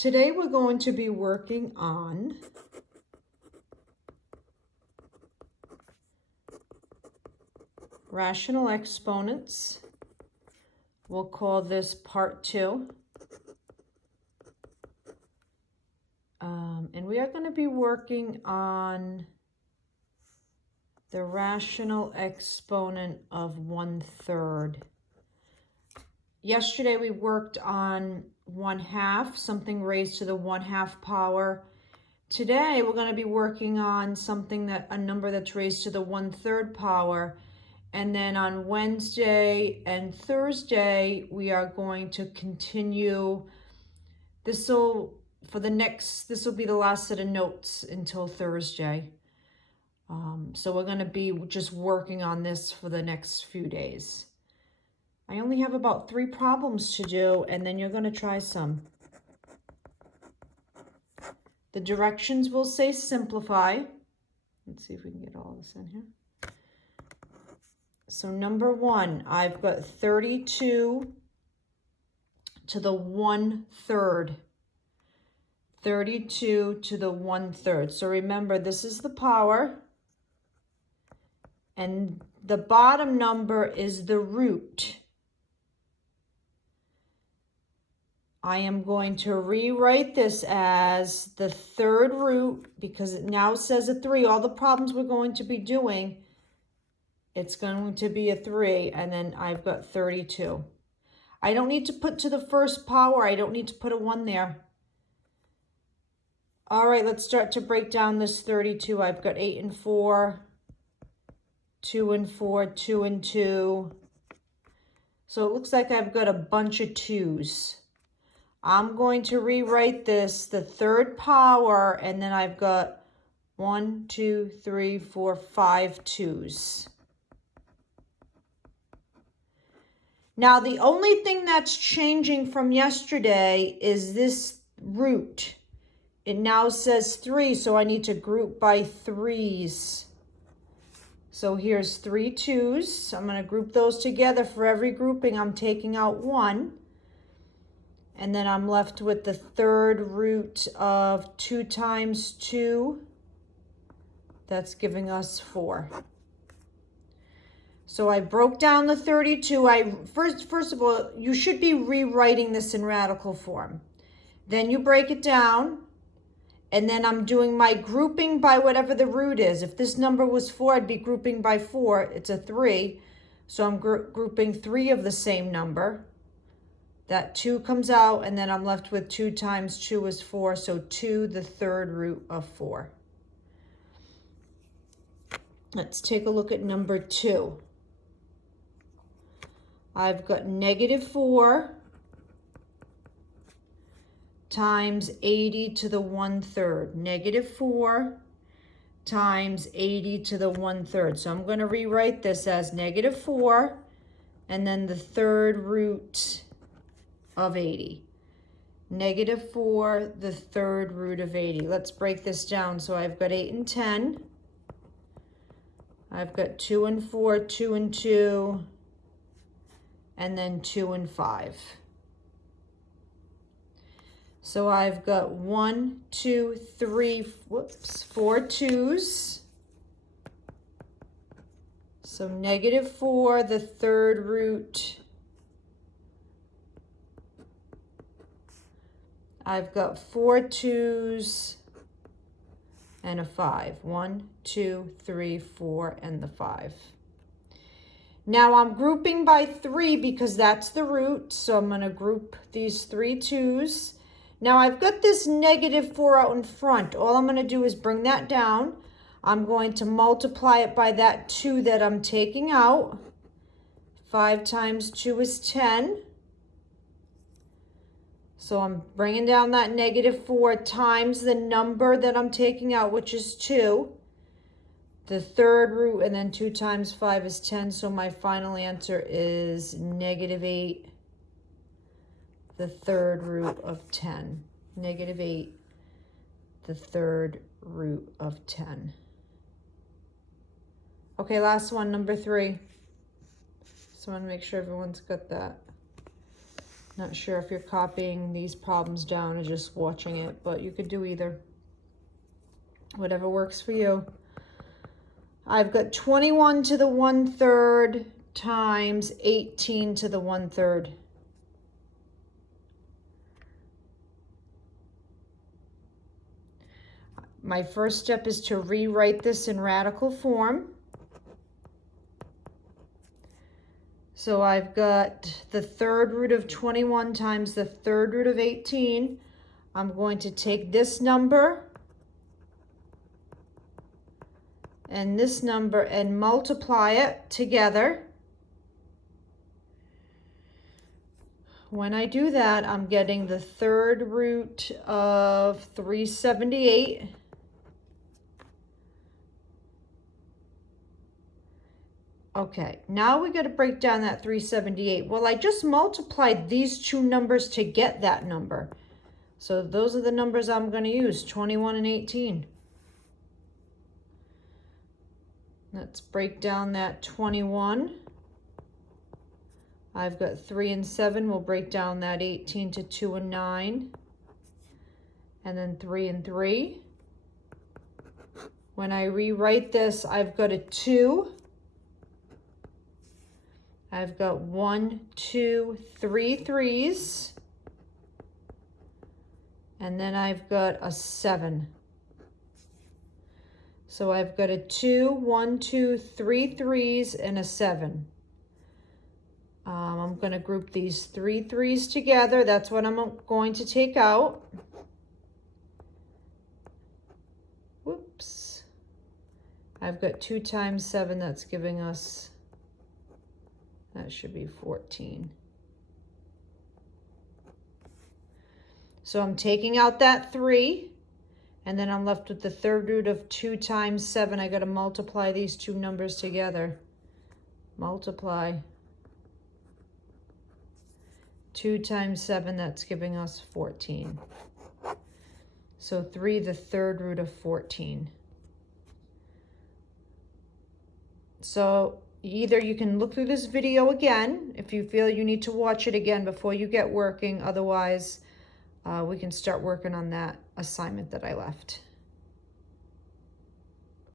Today we're going to be working on rational exponents. We'll call this part 2. And we are going to be working on the rational exponent of 1/3. Yesterday we worked on 1/2, something raised to the 1/2 power. Today we're going to be working on a number that's raised to the 1/3 power. And then on Wednesday and Thursday, we are going to continue. This will be the last set of notes until Thursday. So we're going to be just working on this for the next few days. I only have about 3 problems to do, and then you're going to try some. The directions will say simplify. Let's see if we can get all this in here. So number 1, I've got 32 to the 1/3. 32 to the 1/3. So remember, this is the power. And the bottom number is the root. I am going to rewrite this as the 3rd root because it now says a 3. All the problems we're going to be doing, it's going to be a 3, and then I've got 32. I don't need to put to the first power. I don't need to put a 1 there. All right, let's start to break down this 32. I've got 8 and 4, 2 and 4, 2 and 2. So it looks like I've got a bunch of 2s. I'm going to rewrite this, the 3rd power, and then I've got 1, 2, 3, 4, 5 2s. Now, the only thing that's changing from yesterday is this root. It now says 3, so I need to group by 3s. So here's 3 2s. I'm going to group those together. For every grouping, I'm taking out 1. And then I'm left with the 3rd root of 2 times 2. That's giving us 4. So I broke down the 32. First of all, you should be rewriting this in radical form. Then you break it down. And then I'm doing my grouping by whatever the root is. If this number was 4, I'd be grouping by 4. It's a 3. So I'm grouping 3 of the same number. That 2 comes out, and then I'm left with 2 times 2 is 4. So 2, the 3rd root of 4. Let's take a look at number 2. I've got -4 times 80 to the 1/3. -4 times 80 to the 1/3. So I'm going to rewrite this as -4 and then the 3rd root of 80. -4, the 3rd root of 80. Let's break this down. So I've got 8 and 10. I've got 2 and 4, 2 and 2, and then 2 and 5. So I've got 1, 2, 3, 4 2s. So -4, the 3rd root. I've got 4 2s and a 5. 1, 2, 3, 4, and the 5. Now I'm grouping by 3 because that's the root. So I'm going to group these 3 2s. Now I've got this -4 out in front. All I'm going to do is bring that down. I'm going to multiply it by that 2 that I'm taking out. 5 times 2 is 10. So I'm bringing down that -4 times the number that I'm taking out, which is 2. The 3rd root, and then 2 times 5 is 10. So my final answer is -8. The 3rd root of 10. -8, the 3rd root of 10. Okay, last one, number 3. Just want to make sure everyone's got that. Not sure if you're copying these problems down or just watching it, but you could do either. Whatever works for you. I've got 21 to the 1/3 times 18 to the 1/3. My first step is to rewrite this in radical form. So I've got the 3rd root of 21 times the 3rd root of 18. I'm going to take this number and this number and multiply it together. When I do that, I'm getting the 3rd root of 378. Okay, now we got to break down that 378. Well, I just multiplied these two numbers to get that number. So those are the numbers I'm going to use, 21 and 18. Let's break down that 21. I've got 3 and 7. We'll break down that 18 to 2 and 9. And then 3 and 3. When I rewrite this, I've got a 2. I've got 1, 2, 3 threes. And then I've got a 7. So I've got a 2, 1, 2, 3 threes, and a 7. I'm going to group these 3 threes together. That's what I'm going to take out. Whoops. I've got 2 times 7. That's giving us, that should be 14. So I'm taking out that 3, and then I'm left with the 3rd root of 2 times 7. I got to multiply these two numbers together. Multiply. 2 times 7, that's giving us 14. So 3, the 3rd root of 14. So either you can look through this video again if you feel you need to watch it again before you get working. Otherwise, we can start working on that assignment that I left.